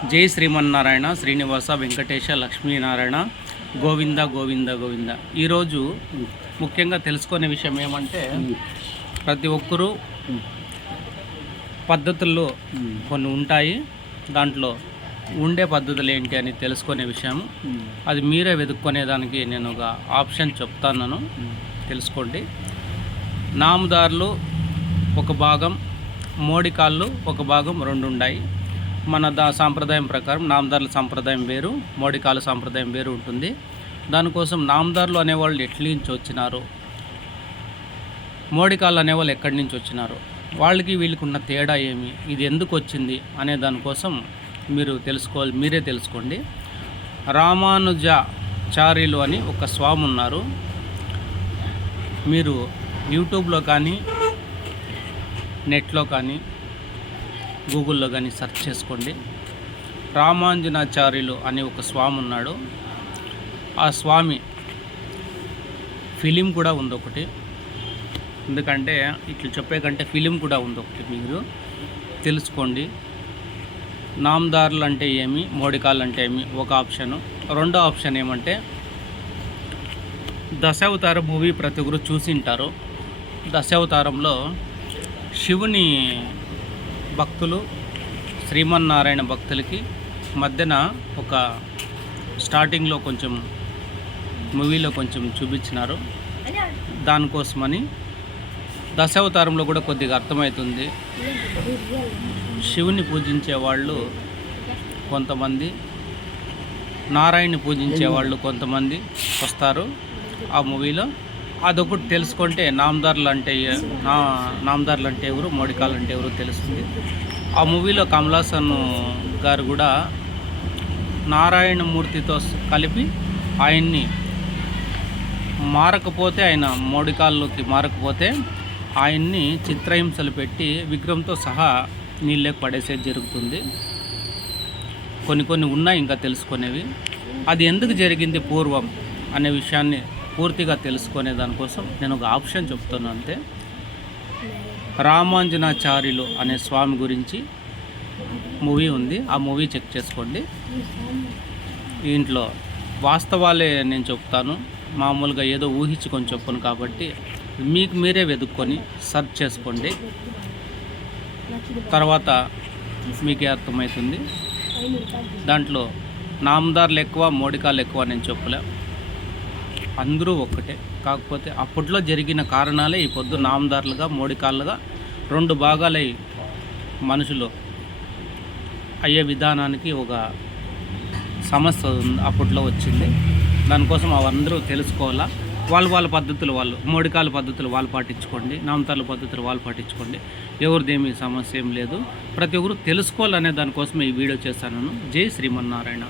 జై శ్రీమన్నారాయణ శ్రీనివాస వెంకటేశ లక్ష్మీనారాయణ గోవింద గోవింద గోవింద. ఈరోజు ముఖ్యంగా తెలుసుకునే విషయం ఏమంటే, ప్రతి ఒక్కరూ పద్ధతుల్లో కొన్ని ఉంటాయి, దాంట్లో ఉండే పద్ధతులు ఏంటి అని తెలుసుకునే విషయం. అది మీరే వెతుక్కునేదానికి నేను ఒక ఆప్షన్ చెప్తాను, తెలుసుకోండి. నామదారులు ఒక భాగం, మోడికాళ్ళు ఒక భాగం, రెండు ఉన్నాయి. మన సాంప్రదాయం ప్రకారం నామదారుల సాంప్రదాయం వేరు, మోడికాళ్ళ సాంప్రదాయం వేరు ఉంటుంది. దానికోసం నామదారులు అనేవాళ్ళు ఎట్ల నుంచి వచ్చినారు, మోడికాళ్ళు అనేవాళ్ళు ఎక్కడి నుంచి వచ్చినారు, వాళ్ళకి వీళ్ళకి ఉన్న తేడా ఏమి, ఇది ఎందుకు వచ్చింది అనే దానికోసం మీరే తెలుసుకోండి. రామానుజాచార్యులు అని ఒక స్వామి ఉన్నారు. మీరు యూట్యూబ్లో కానీ నెట్లో కానీ గూగుల్లో కానీ సెర్చ్ చేసుకోండి. రామానుజాచార్యులు అని ఒక స్వామి ఉన్నాడు. ఆ స్వామి ఫిలిం కూడా ఉంది ఒకటి. ఎందుకంటే ఇట్లా చెప్పే కంటే ఫిలిం కూడా ఉంది ఒకటి, మీరు తెలుసుకోండి. నామదారులు అంటే ఏమి, మోడికాళ్ళు అంటే ఏమి ఒక ఆప్షను. రెండో ఆప్షన్ ఏమంటే, దశావతార మూవీ ప్రతి ఒక్కరు చూసింటారు. దశావతారంలో శివుని భక్తులు శ్రీమన్నారాయణ భక్తులకి మధ్యన ఒక స్టార్టింగ్లో కొంచెం మూవీలో కొంచెం చూపించినారు. దానికోసమని దశావతారంలో కూడా కొద్దిగా అర్థమవుతుంది. శివుని పూజించే వాళ్ళు కొంతమంది, నారాయణని పూజించే వాళ్ళు కొంతమంది వస్తారు ఆ మూవీలో. అదొకటి తెలుసుకుంటే నామదారులు అంటే ఎవరు, మోడికాళ్ళు అంటే ఎవరు తెలుస్తుంది. ఆ మూవీలో కమల్ హాసన్ గారు కూడా నారాయణమూర్తితో కలిపి ఆయన్ని మారకపోతే, ఆయన మోడికాళ్ళకి మారకపోతే ఆయన్ని చిత్రహింసలు పెట్టి విగ్రహంతో సహా నీళ్ళకి పడేసేది జరుగుతుంది. కొన్ని ఉన్నాయి ఇంకా తెలుసుకునేవి. అది ఎందుకు జరిగింది పూర్వం అనే విషయాన్ని పూర్తిగా తెలుసుకునే దానికోసం నేను ఒక ఆప్షన్ చెప్తున్నాను అంతే. రామానుజాచార్యులు అనే స్వామి గురించి మూవీ ఉంది, ఆ మూవీ చెక్ చేసుకోండి. దీంట్లో వాస్తవాలే నేను చెప్తాను, మామూలుగా ఏదో ఊహించుకొని చెప్పను కాబట్టి మీకు మీరే వెతుక్కొని సెర్చ్ చేసుకోండి. తర్వాత మీకే అర్థమవుతుంది. దాంట్లో నామదారులు ఎక్కువ, మోడికాళ్ళు ఎక్కువ నేను చెప్పలే, అందరూ ఒక్కటే. కాకపోతే అప్పట్లో జరిగిన కారణాలే ఈ పొద్దు నామదారులుగా, మోడికాళ్ళుగా రెండు భాగాలై మనుషులు అయ్యే విధానానికి ఒక సమస్య అప్పట్లో వచ్చింది. దానికోసం అవందరూ తెలుసుకోవాలా. వాళ్ళ పద్ధతులు మోడికాళ్ళ పద్ధతులు వాళ్ళు పాటించుకోండి, నామదారుల పద్ధతులు వాళ్ళు పాటించుకోండి. ఎవరిదేమీ సమస్య ఏం లేదు. ప్రతి ఒక్కరు తెలుసుకోవాలనే దానికోసం ఈ వీడియో చేశాను. జై శ్రీమన్నారాయణ.